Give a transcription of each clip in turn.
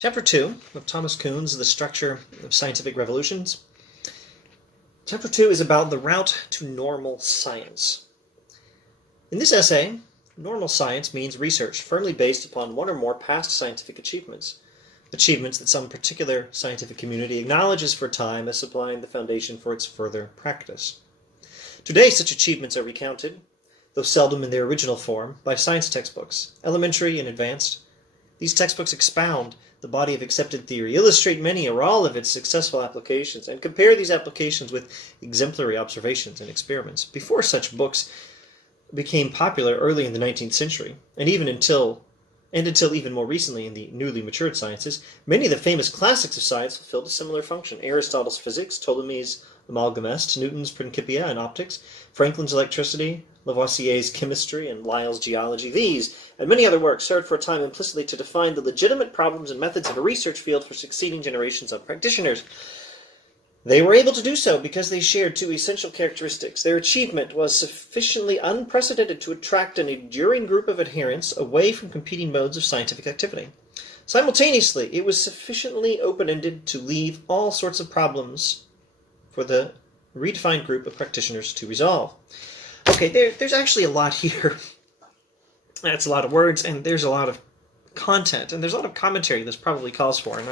Chapter 2 of Thomas Kuhn's The Structure of Scientific Revolutions. Chapter 2 is about the route to normal science. In this essay, normal science means research firmly based upon one or more past scientific achievements that some particular scientific community acknowledges for a time as supplying the foundation for its further practice. Today, such achievements are recounted, though seldom in their original form, by science textbooks, elementary and advanced. These textbooks expound the body of accepted theory, illustrate many or all of its successful applications, and compare these applications with exemplary observations and experiments. Before such books became popular early in the 19th century, and until even more recently in the newly matured sciences, many of the famous classics of science fulfilled a similar function. Aristotle's physics, Ptolemy's Amalgamest, Newton's Principia and optics, Franklin's electricity, Lavoisier's chemistry, and Lyell's geology. These, and many other works, served for a time implicitly to define the legitimate problems and methods of a research field for succeeding generations of practitioners. They were able to do so because they shared two essential characteristics. Their achievement was sufficiently unprecedented to attract an enduring group of adherents away from competing modes of scientific activity. Simultaneously, it was sufficiently open-ended to leave all sorts of problems for the redefined group of practitioners to resolve. Okay, there's actually a lot here. That's a lot of words, and there's a lot of content, and there's a lot of commentary this probably calls for, and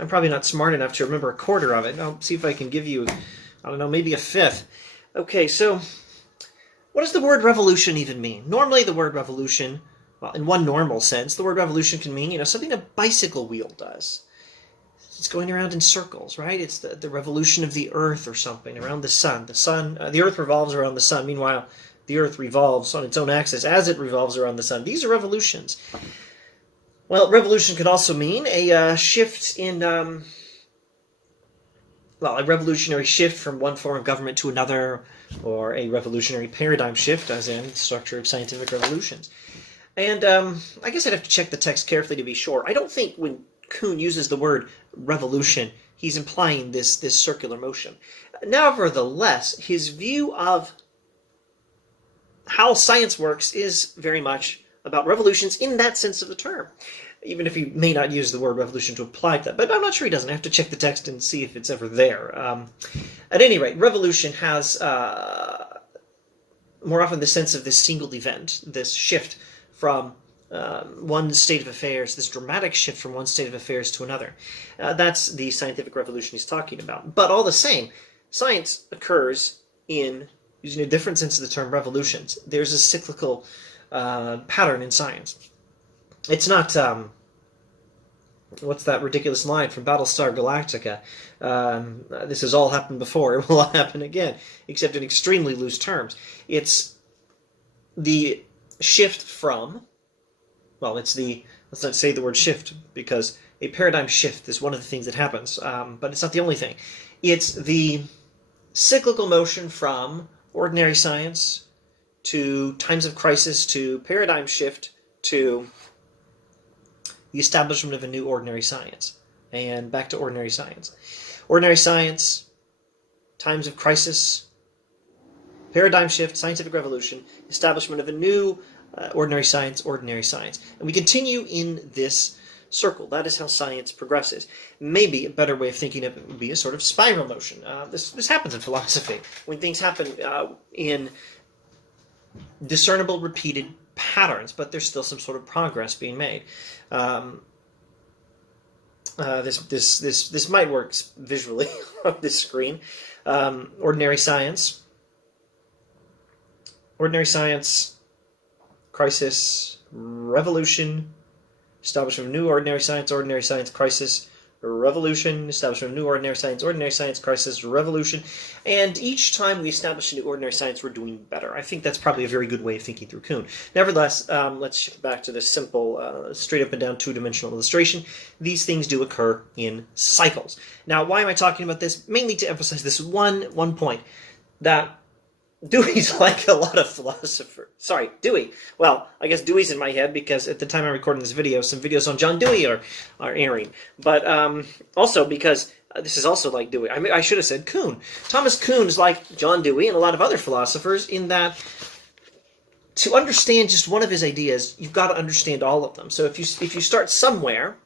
I'm probably not smart enough to remember a quarter of it. I'll see if I can give you, I don't know, maybe a fifth. Okay, so what does the word revolution even mean? Normally the word revolution, well, in one normal sense, the word revolution can mean, something a bicycle wheel does. It's going around in circles, right? It's the revolution of the Earth or something, around the sun. The Earth revolves around the sun. Meanwhile, the Earth revolves on its own axis as it revolves around the sun. These are revolutions. Well, revolution could also mean a shift in, a revolutionary shift from one form of government to another, or a revolutionary paradigm shift, as in the structure of scientific revolutions. And I guess I'd have to check the text carefully to be sure. I don't think when Kuhn uses the word revolution, he's implying this circular motion. Nevertheless, his view of how science works is very much about revolutions in that sense of the term, even if he may not use the word revolution to apply to that. But I'm not sure he doesn't. I have to check the text and see if it's ever there. At any rate, revolution has more often the sense of this single event, this shift from one state of affairs, this dramatic shift from one state of affairs to another. That's the scientific revolution he's talking about. But all the same, science occurs in, using a different sense of the term, revolutions. There's a cyclical pattern in science. It's not, what's that ridiculous line from Battlestar Galactica? This has all happened before, it will happen again, except in extremely loose terms. It's the shift from, let's not say the word shift, because a paradigm shift is one of the things that happens, but it's not the only thing. It's the cyclical motion from ordinary science to times of crisis to paradigm shift to the establishment of a new ordinary science, and back to ordinary science. Ordinary science, times of crisis, paradigm shift, scientific revolution, establishment of a new ordinary science. And we continue in this circle. That is how science progresses. Maybe a better way of thinking of it would be a sort of spiral motion. This happens in philosophy. When things happen in discernible, repeated patterns, but there's still some sort of progress being made. This might work visually on this screen. Ordinary science, crisis, revolution, establishment of new ordinary science, crisis, revolution, establishment of new ordinary science, crisis, revolution. And each time we establish a new ordinary science, we're doing better. I think that's probably a very good way of thinking through Kuhn. Nevertheless, let's shift back to this simple, straight up and down two-dimensional illustration. These things do occur in cycles. Now, why am I talking about this? Mainly to emphasize this one point, that Dewey's like a lot of philosophers. Sorry, Dewey. Well, I guess Dewey's in my head because at the time I'm recording this video, some videos on John Dewey are airing. But also because this is also like Dewey. I should have said Kuhn. Thomas Kuhn is like John Dewey and a lot of other philosophers in that to understand just one of his ideas, you've got to understand all of them. So if you start somewhere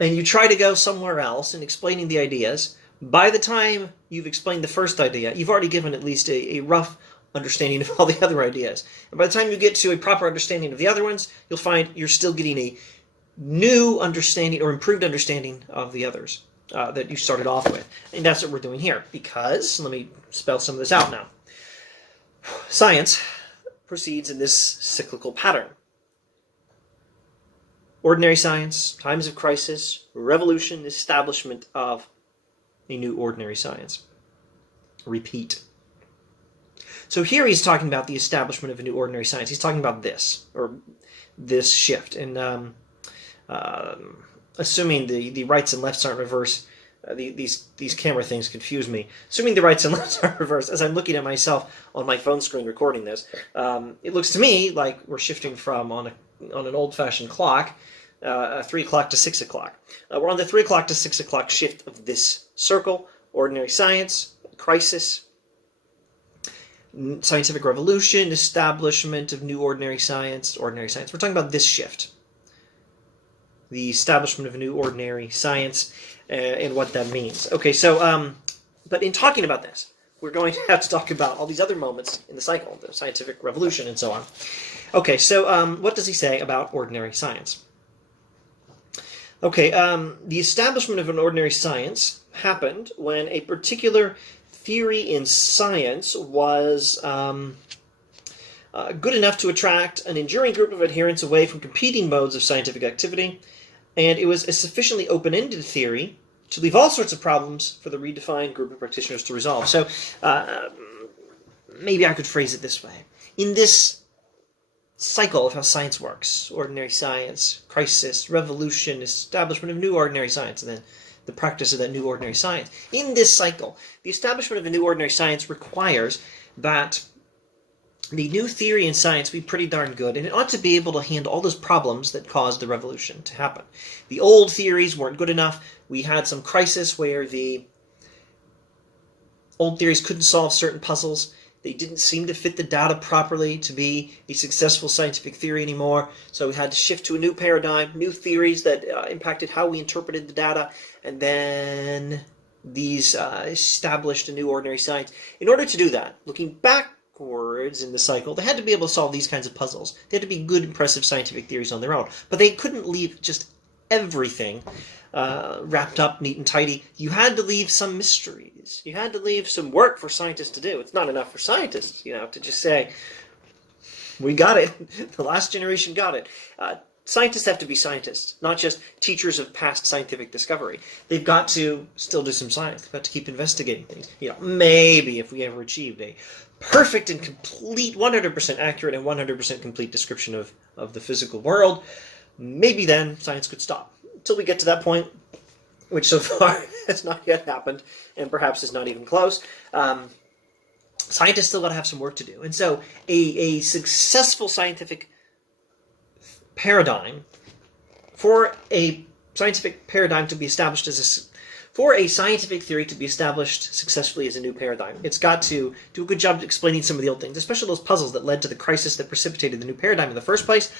and you try to go somewhere else in explaining the ideas, by the time you've explained the first idea, you've already given at least a rough understanding of all the other ideas. And by the time you get to a proper understanding of the other ones, you'll find you're still getting a new understanding or improved understanding of the others that you started off with. And that's what we're doing here, because, let me spell some of this out now. Science proceeds in this cyclical pattern. Ordinary science, times of crisis, revolution, establishment of a new ordinary science. Repeat. So here he's talking about the establishment of a new ordinary science. He's talking about this, or this shift. And assuming the rights and lefts aren't reversed, these camera things confuse me. Assuming the rights and lefts aren't reversed, as I'm looking at myself on my phone screen recording this, it looks to me like we're shifting from, on an old-fashioned clock, 3 o'clock to 6 o'clock. We're on the 3 o'clock to 6 o'clock shift of this circle: ordinary science, crisis, scientific revolution, establishment of new ordinary science, ordinary science. We're talking about this shift. The establishment of a new ordinary science and what that means. Okay, so, but in talking about this, we're going to have to talk about all these other moments in the cycle, the scientific revolution and so on. Okay, so what does he say about ordinary science? Okay, the establishment of an ordinary science happened when a particular theory in science was good enough to attract an enduring group of adherents away from competing modes of scientific activity, and it was a sufficiently open-ended theory to leave all sorts of problems for the redefined group of practitioners to resolve. So maybe I could phrase it this way. In this cycle of how science works, ordinary science, crisis, revolution, establishment of new ordinary science, and then the practice of that new ordinary science. In this cycle, the establishment of a new ordinary science requires that the new theory in science be pretty darn good, and it ought to be able to handle all those problems that caused the revolution to happen. The old theories weren't good enough. We had some crisis where the old theories couldn't solve certain puzzles. They didn't seem to fit the data properly to be a successful scientific theory anymore, so we had to shift to a new paradigm, new theories that impacted how we interpreted the data, and then these established a new ordinary science. In order to do that, looking backwards in the cycle, they had to be able to solve these kinds of puzzles. They had to be good, impressive scientific theories on their own, but they couldn't leave just everything wrapped up neat and tidy. You had to leave some mysteries. You had to leave some work for scientists to do. It's not enough for scientists, to just say, we got it. The last generation got it. Scientists have to be scientists, not just teachers of past scientific discovery. They've got to still do some science. They've got to keep investigating things. Maybe if we ever achieved a perfect and complete, 100% accurate and 100% complete description of the physical world, maybe then science could stop. Until we get to that point, which so far has not yet happened, and perhaps is not even close, scientists still got to have some work to do. And so a successful scientific paradigm, for a scientific paradigm to be established for a scientific theory to be established successfully as a new paradigm, it's got to do a good job of explaining some of the old things, especially those puzzles that led to the crisis that precipitated the new paradigm in the first place.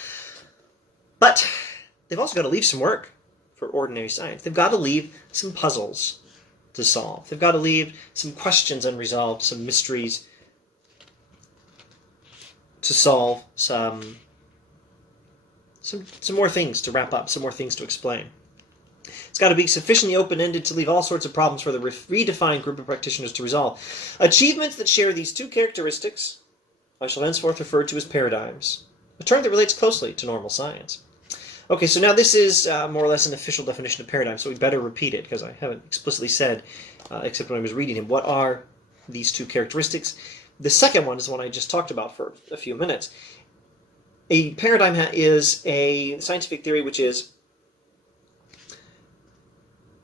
But they've also got to leave some work for ordinary science. They've got to leave some puzzles to solve. They've got to leave some questions unresolved, some mysteries to solve, some more things to wrap up, some more things to explain. It's got to be sufficiently open-ended to leave all sorts of problems for the redefined group of practitioners to resolve. Achievements that share these two characteristics I shall henceforth refer to as paradigms, a term that relates closely to normal science. Okay, so now this is more or less an official definition of paradigm, so we better repeat it, because I haven't explicitly said, except when I was reading him, what are these two characteristics. The second one is the one I just talked about for a few minutes. A paradigm is a scientific theory which is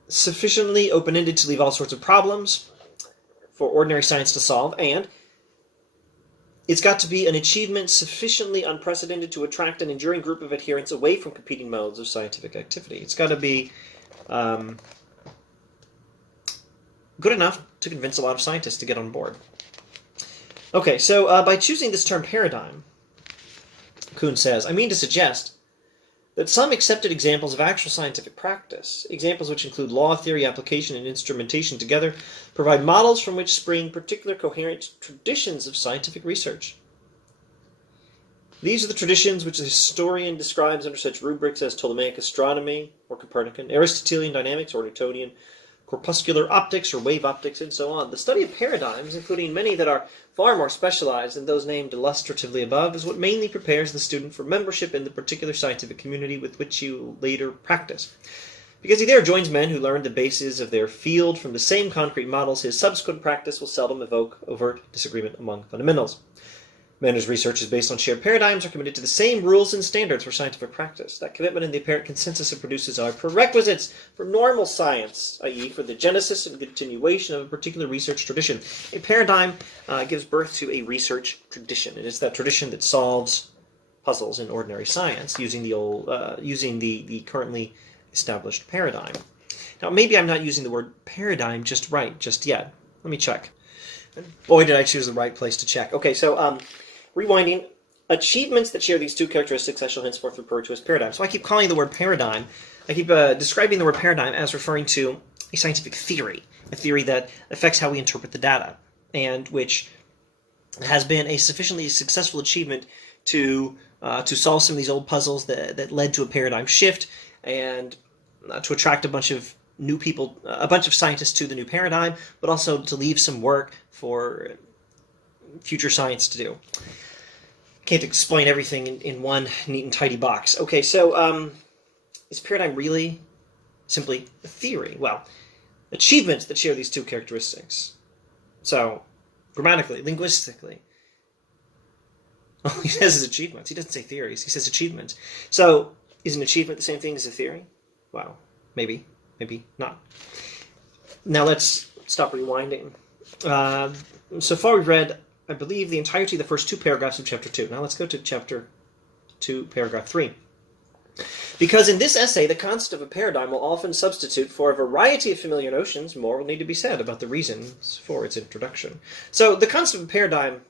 sufficiently open-ended to leave all sorts of problems for ordinary science to solve, and it's got to be an achievement sufficiently unprecedented to attract an enduring group of adherents away from competing modes of scientific activity. It's got to be good enough to convince a lot of scientists to get on board. Okay, so by choosing this term paradigm, Kuhn says, I mean to suggest that some accepted examples of actual scientific practice, examples which include law, theory, application, and instrumentation together, provide models from which spring particular coherent traditions of scientific research. These are the traditions which the historian describes under such rubrics as Ptolemaic astronomy, or Copernican, Aristotelian dynamics, or Newtonian, corpuscular optics, or wave optics, and so on. The study of paradigms, including many that are far more specialized than those named illustratively above, is what mainly prepares the student for membership in the particular scientific community with which you later practice. Because he there joins men who learned the bases of their field from the same concrete models, his subsequent practice will seldom evoke overt disagreement among fundamentals. Men whose research is based on shared paradigms are committed to the same rules and standards for scientific practice. That commitment and the apparent consensus it produces are prerequisites for normal science, i.e. for the genesis and continuation of a particular research tradition. A paradigm gives birth to a research tradition. It is that tradition that solves puzzles in ordinary science using the currently established paradigm. Now, maybe I'm not using the word paradigm just yet. Let me check. Boy, did I choose the right place to check. Okay, so rewinding, achievements that share these two characteristics I shall henceforth refer to as paradigms. So I keep calling the word paradigm, I keep describing the word paradigm as referring to a scientific theory, a theory that affects how we interpret the data, and which has been a sufficiently successful achievement to solve some of these old puzzles that led to a paradigm shift, and to attract a bunch of new people, a bunch of scientists to the new paradigm, but also to leave some work for future science to do. Can't explain everything in one neat and tidy box. Okay, so is paradigm really simply a theory? Well, achievements that share these two characteristics. So, grammatically, linguistically, all he says is achievements. He doesn't say theories. He says achievements. So, is an achievement the same thing as a theory? Well, maybe not. Now let's stop rewinding. So far we've read, I believe, the entirety of the first two paragraphs of Chapter 2. Now let's go to Chapter 2, Paragraph 3. Because in this essay, the concept of a paradigm will often substitute for a variety of familiar notions, more will need to be said about the reasons for its introduction. So the concept of a paradigm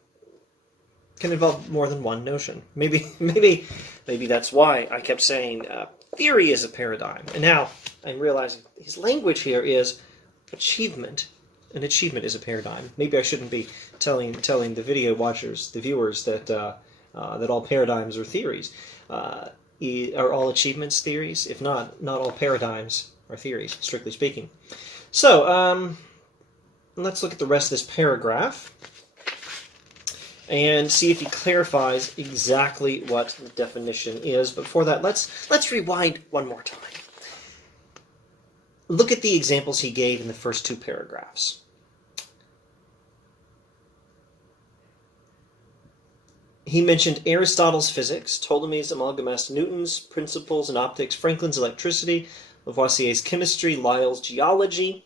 can involve more than one notion. Maybe that's why I kept saying theory is a paradigm. And now I'm realizing his language here is achievement. An achievement is a paradigm. Maybe I shouldn't be telling the video watchers, the viewers, that all paradigms are theories. Are all achievements theories? If not all paradigms are theories, strictly speaking. So let's look at the rest of this paragraph and see if he clarifies exactly what the definition is. But before that, let's rewind one more time. Look at the examples he gave in the first two paragraphs. He mentioned Aristotle's physics, Ptolemy's Amalgamas, Newton's principles in optics, Franklin's electricity, Lavoisier's chemistry, Lyell's geology.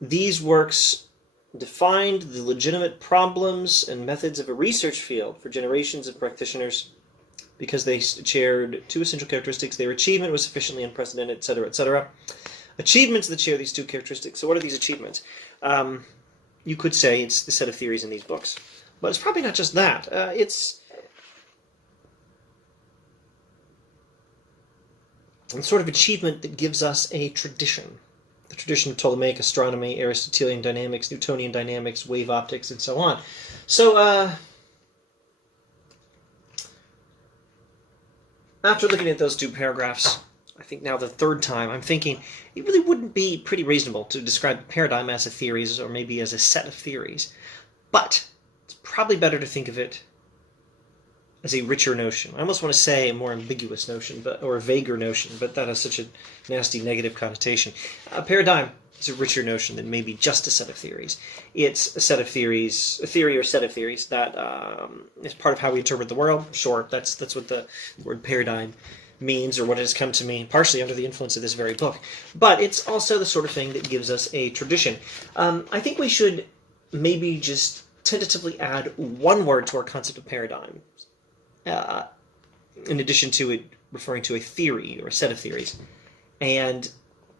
These works defined the legitimate problems and methods of a research field for generations of practitioners because they shared two essential characteristics. Their achievement was sufficiently unprecedented, etc., etc. Achievements that share these two characteristics. So what are these achievements? You could say it's the set of theories in these books. But it's probably not just that. It's a sort of achievement that gives us a tradition. The tradition of Ptolemaic astronomy, Aristotelian dynamics, Newtonian dynamics, wave optics, and so on. So, after looking at those two paragraphs, I think now the third time, I'm thinking it really wouldn't be pretty reasonable to describe a paradigm as a theories or maybe as a set of theories. But it's probably better to think of it as a richer notion. I almost want to say a more ambiguous notion, or a vaguer notion, but that has such a nasty negative connotation. A paradigm is a richer notion than maybe just a set of theories. It's a set of theories, a theory or set of theories that is part of how we interpret the world. Sure, that's what the word paradigm means, or what has come to mean, partially under the influence of this very book. But it's also the sort of thing that gives us a tradition. I think we should maybe just tentatively add one word to our concept of paradigm, in addition to it referring to a theory or a set of theories, and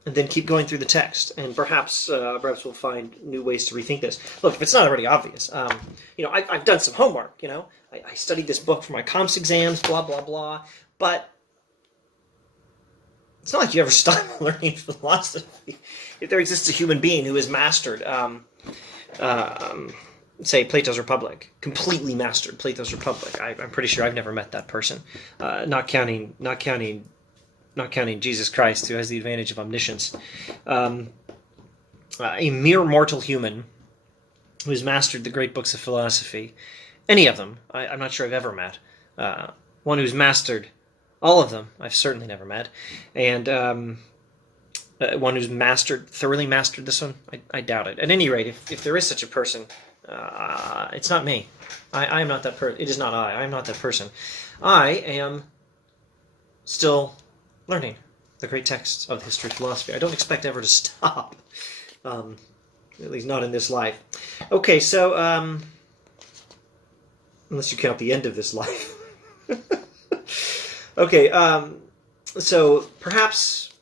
then keep going through the text, and perhaps we'll find new ways to rethink this. Look, if it's not already obvious, I've done some homework. I studied this book for my comps exams, blah blah blah. But it's not like you ever stop learning philosophy. If there exists a human being who has mastered, say, Plato's Republic, completely mastered Plato's Republic, I'm pretty sure I've never met that person, not counting Jesus Christ, who has the advantage of omniscience. A mere mortal human who has mastered the great books of philosophy, any of them, I'm not sure I've ever met. One who's mastered all of them, I've certainly never met. And one who's thoroughly mastered this one, I doubt it. At any rate, if there is such a person, it's not me. I am not that person. It is not I. I am not that person. I am still learning the great texts of the history of philosophy. I don't expect ever to stop. At least not in this life. Okay, so, unless you count the end of this life. Okay, so perhaps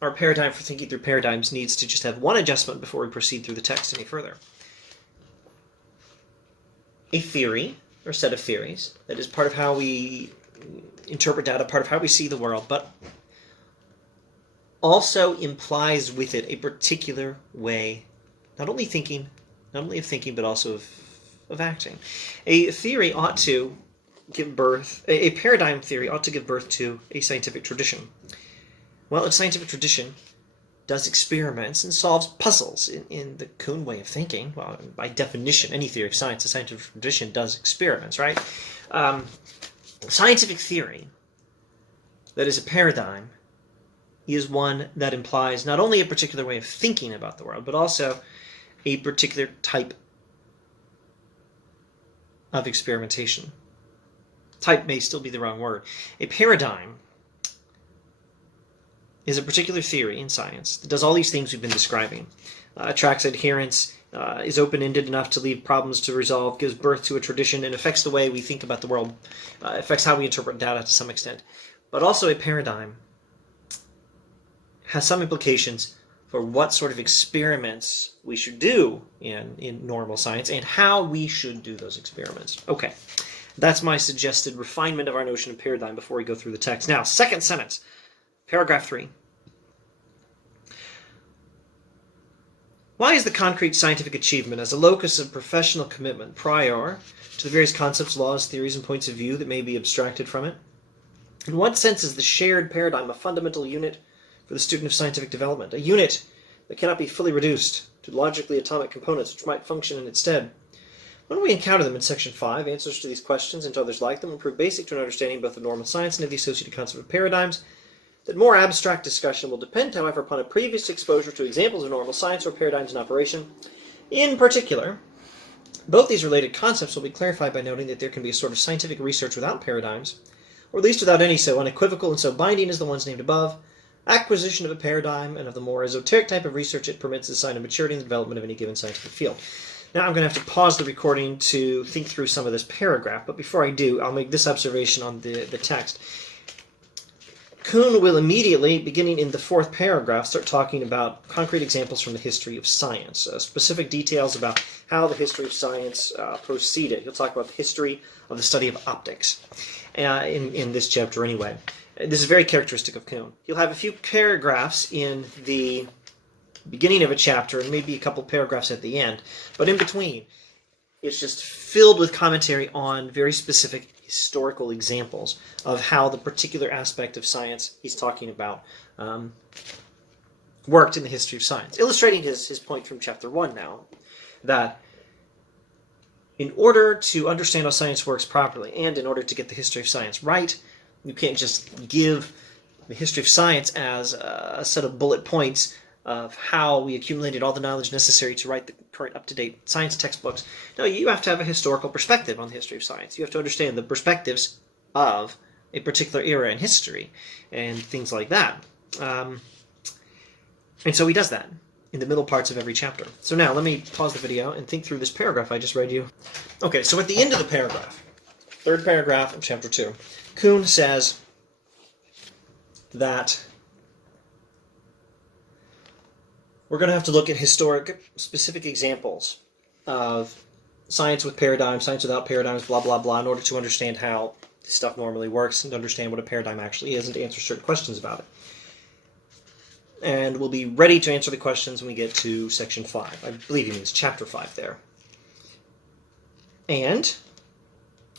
our paradigm for thinking through paradigms needs to just have one adjustment before we proceed through the text any further. A theory, or set of theories, that is part of how we interpret data, part of how we see the world, but also implies with it a particular way, not only of thinking, but also of acting. A theory ought to give birth, a paradigm theory ought to give birth to a scientific tradition. Well, a scientific tradition does experiments and solves puzzles in the Kuhn way of thinking. Well, by definition, any theory of science, a scientific tradition does experiments, right? Scientific theory that is a paradigm is one that implies not only a particular way of thinking about the world, but also a particular type of experimentation. Type may still be the wrong word. A paradigm is a particular theory in science that does all these things we've been describing. Attracts adherents, is open-ended enough to leave problems to resolve, gives birth to a tradition, and affects the way we think about the world, affects how we interpret data to some extent. But also a paradigm has some implications for what sort of experiments we should do in normal science and how we should do those experiments. Okay, that's my suggested refinement of our notion of paradigm before we go through the text. Now, second sentence, paragraph 3. Why is the concrete scientific achievement as a locus of professional commitment prior to the various concepts, laws, theories, and points of view that may be abstracted from it? In what sense is the shared paradigm a fundamental unit for the student of scientific development, a unit that cannot be fully reduced to logically atomic components which might function in its stead? When we encounter them in Section 5, answers to these questions and to others like them will prove basic to an understanding of both the normal science and of the associated concept of paradigms. That more abstract discussion will depend, however, upon a previous exposure to examples of normal science or paradigms in operation. In particular, both these related concepts will be clarified by noting that there can be a sort of scientific research without paradigms, or at least without any so unequivocal and so binding as the ones named above. Acquisition of a paradigm and of the more esoteric type of research it permits is a sign of maturity in the development of any given scientific field. Now I'm going to have to pause the recording to think through some of this paragraph, but before I do, I'll make this observation on the text. Kuhn will immediately, beginning in the 4th paragraph, start talking about concrete examples from the history of science, specific details about how the history of science proceeded. He'll talk about the history of the study of optics in this chapter anyway. This is very characteristic of Kuhn. He'll have a few paragraphs in the beginning of a chapter and maybe a couple paragraphs at the end, but in between, it's just filled with commentary on very specific historical examples of how the particular aspect of science he's talking about worked in the history of science, illustrating his point from chapter 1 now, that in order to understand how science works properly and in order to get the history of science right, you can't just give the history of science as a set of bullet points of how we accumulated all the knowledge necessary to write the current up-to-date science textbooks. No, you have to have a historical perspective on the history of science. You have to understand the perspectives of a particular era in history and things like that. And so he does that in the middle parts of every chapter. So now let me pause the video and think through this paragraph I just read you. Okay, so at the end of the paragraph, 3rd paragraph of chapter 2, Kuhn says that we're going to have to look at historic, specific examples of science with paradigms, science without paradigms, blah, blah, blah, in order to understand how this stuff normally works and to understand what a paradigm actually is and to answer certain questions about it. And we'll be ready to answer the questions when we get to section 5. I believe he means chapter 5 there. And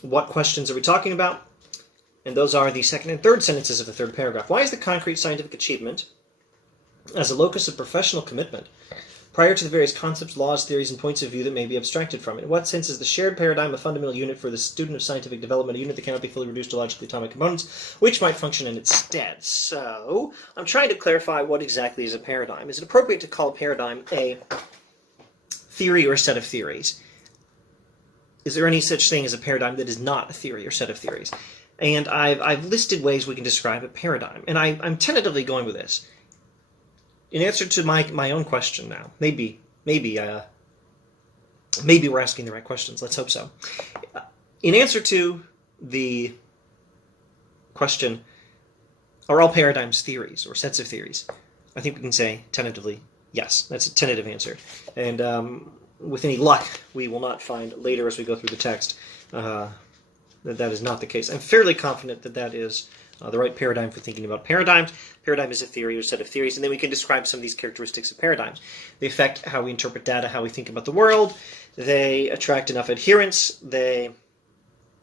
what questions are we talking about? And those are the second and third sentences of the third paragraph. Why is the concrete scientific achievement, as a locus of professional commitment, prior to the various concepts, laws, theories, and points of view that may be abstracted from it? In what sense is the shared paradigm a fundamental unit for the student of scientific development, a unit that cannot be fully reduced to logically atomic components, which might function in its stead? So, I'm trying to clarify what exactly is a paradigm. Is it appropriate to call a paradigm a theory or a set of theories? Is there any such thing as a paradigm that is not a theory or set of theories? And I've listed ways we can describe a paradigm, and I'm tentatively going with this. In answer to my own question now, maybe we're asking the right questions. Let's hope so. In answer to the question, are all paradigms theories or sets of theories? I think we can say tentatively, yes. That's a tentative answer. And with any luck, we will not find later as we go through the text that is not the case. I'm fairly confident that that is the right paradigm for thinking about paradigms. Paradigm is a theory or set of theories, and then we can describe some of these characteristics of paradigms. They affect how we interpret data, how we think about the world. They attract enough adherents. They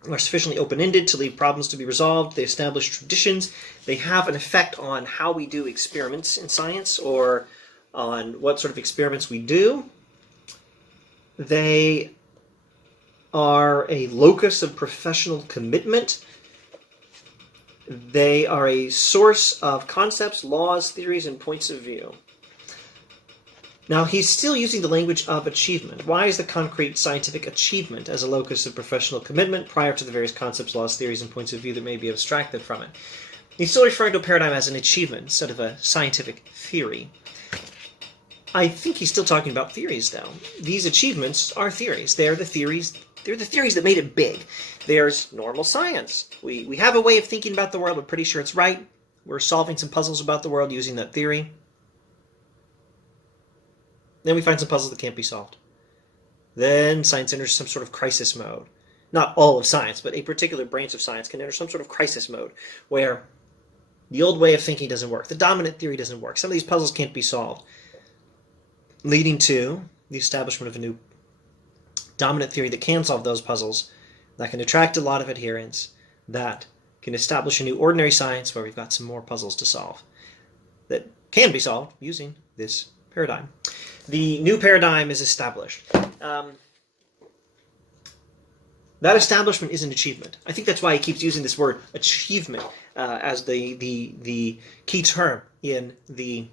are sufficiently open-ended to leave problems to be resolved. They establish traditions. They have an effect on how we do experiments in science or on what sort of experiments we do. They are a locus of professional commitment. They are a source of concepts, laws, theories, and points of view. Now, he's still using the language of achievement. Why is the concrete scientific achievement as a locus of professional commitment prior to the various concepts, laws, theories, and points of view that may be abstracted from it? He's still referring to a paradigm as an achievement instead of a scientific theory. I think he's still talking about theories, though. These achievements are theories. They're the theories that made it big. There's normal science. We have a way of thinking about the world. We're pretty sure it's right. We're solving some puzzles about the world using that theory. Then we find some puzzles that can't be solved. Then science enters some sort of crisis mode. Not all of science, but a particular branch of science can enter some sort of crisis mode where the old way of thinking doesn't work. The dominant theory doesn't work. Some of these puzzles can't be solved, leading to the establishment of a new dominant theory that can solve those puzzles, that can attract a lot of adherents, that can establish a new ordinary science where we've got some more puzzles to solve that can be solved using this paradigm. The new paradigm is established. That establishment is an achievement. I think that's why he keeps using this word achievement as the key term in the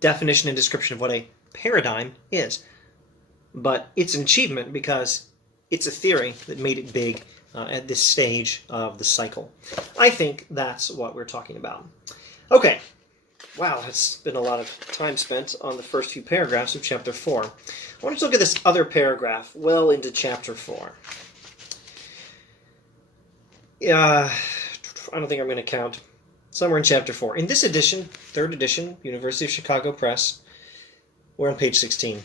definition and description of what a paradigm is. But it's an achievement because it's a theory that made it big at this stage of the cycle. I think that's what we're talking about. Okay. Wow, it's been a lot of time spent on the first few paragraphs of chapter 4. I want to look at this other paragraph well into chapter 4. I don't think I'm going to count. Somewhere in chapter 4. In this edition, third edition, University of Chicago Press, we're on page 16.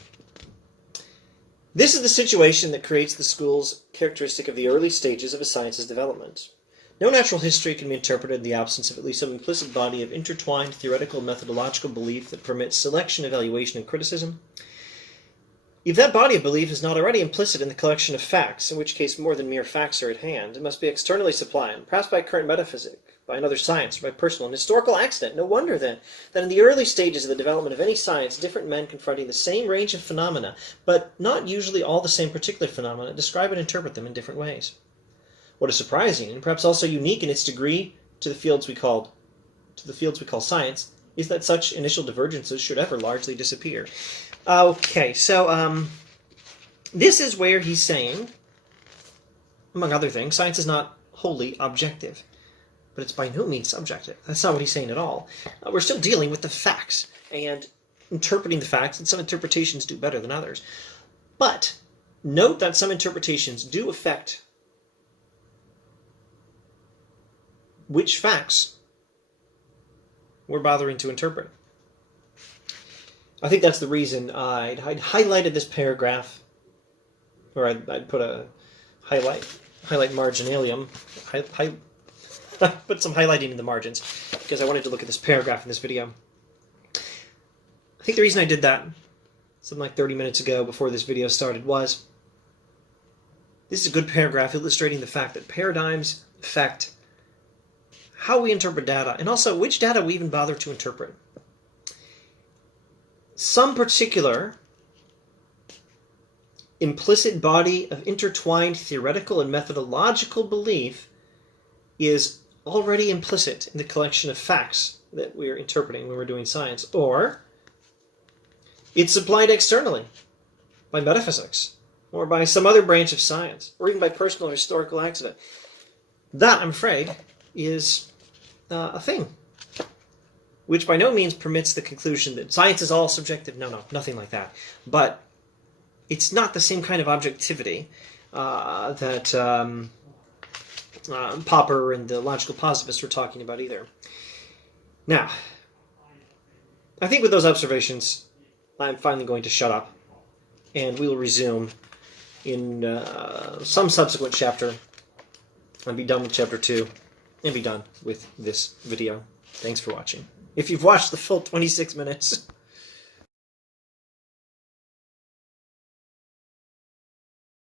This is the situation that creates the school's characteristic of the early stages of a science's development. No natural history can be interpreted in the absence of at least some implicit body of intertwined theoretical methodological belief that permits selection, evaluation, and criticism. If that body of belief is not already implicit in the collection of facts, in which case more than mere facts are at hand, it must be externally supplied, perhaps by current metaphysic, by another science, or by personal and historical accident. No wonder, then, that in the early stages of the development of any science, different men confronting the same range of phenomena, but not usually all the same particular phenomena, describe and interpret them in different ways. What is surprising, and perhaps also unique in its degree to the fields we call science, is that such initial divergences should ever largely disappear. Okay, so this is where he's saying, among other things, science is not wholly objective, but it's by no means subjective. That's not what he's saying at all. We're still dealing with the facts and interpreting the facts, and some interpretations do better than others. But note that some interpretations do affect which facts we're bothering to interpret. I think that's the reason I'd highlighted this paragraph, or I'd put a highlight highlight marginalium. Put some highlighting in the margins because I wanted to look at this paragraph in this video. I think the reason I did that, something like 30 minutes ago before this video started, was this is a good paragraph illustrating the fact that paradigms affect how we interpret data, and also which data we even bother to interpret. Some particular implicit body of intertwined theoretical and methodological belief is already implicit in the collection of facts that we're interpreting when we're doing science, or it's supplied externally by metaphysics, or by some other branch of science, or even by personal or historical accident. That, I'm afraid, is a thing, which by no means permits the conclusion that science is all subjective. No, nothing like that. But it's not the same kind of objectivity that Popper and the logical positivists were talking about either. Now, I think with those observations, I'm finally going to shut up, and we will resume in some subsequent chapter and be done with chapter 2 and be done with this video. Thanks for watching. If you've watched the full 26 minutes,